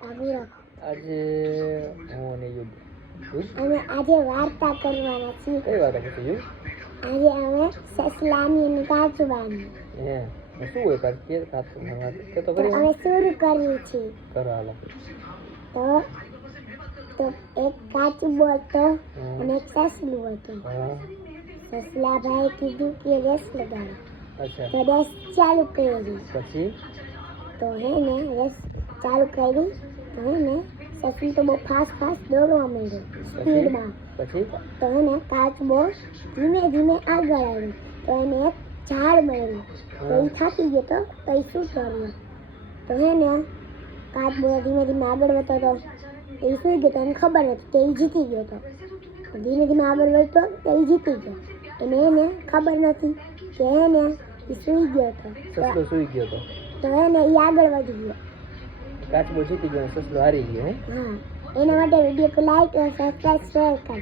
આગળ રાખો. આજે હું અને યુદ્ધ યુદ્ધ અમે આજે વાર્તા કરવાના છીએ. કઈ વાત છે યુદ્ધ? આજે અમે સસલાની અને કાચબાની. હે શું હોય પાછું કે કાચું વાત કે તો તો કરી અમે શરૂ કરીએ છીએ. કરો હાલો. તો એક કાચબો હતો હમ. અને એક સસલું હતું. હા સસલાભાઈ કીધું કે રેસ લગાડો. અચ્છા તો રેસ ચાલુ કરી. પછી તો હે ને રેસ ચાલુ કરી તો હે ને સસલું તો બહુ ફાસ્ટ દોડવા માંડ્યો સ્પીડમાં. પછી તો હે ને કાચબો ધીમે ધીમે આગળ આવ્યો. તો એને એક ઝાડ મળ્યું. તો એ થાકી ગયો તો એ શું કર્યું? તો હે ને કાચબો ધીમે ધીમે આગળ વધતો હતો. એ સુઈ ગયો તો એને ખબર નથી કે એ જીતી ગયો હતો. ધીમે ધીમે આગળ વધતો તો એ જીતી ગયો. એને ખબર નથી કે એને એ સુઈ ગયો હતો. સસલો સુઈ ગયો તો તો એને એ આગળ વધી ગયો. કાચબો જીતી ગયો અને સસલો હારી ગયો હે હા, એના માટે વિડીયો લાઈક અને સબસ્ક્રાઇબ શેર કરો.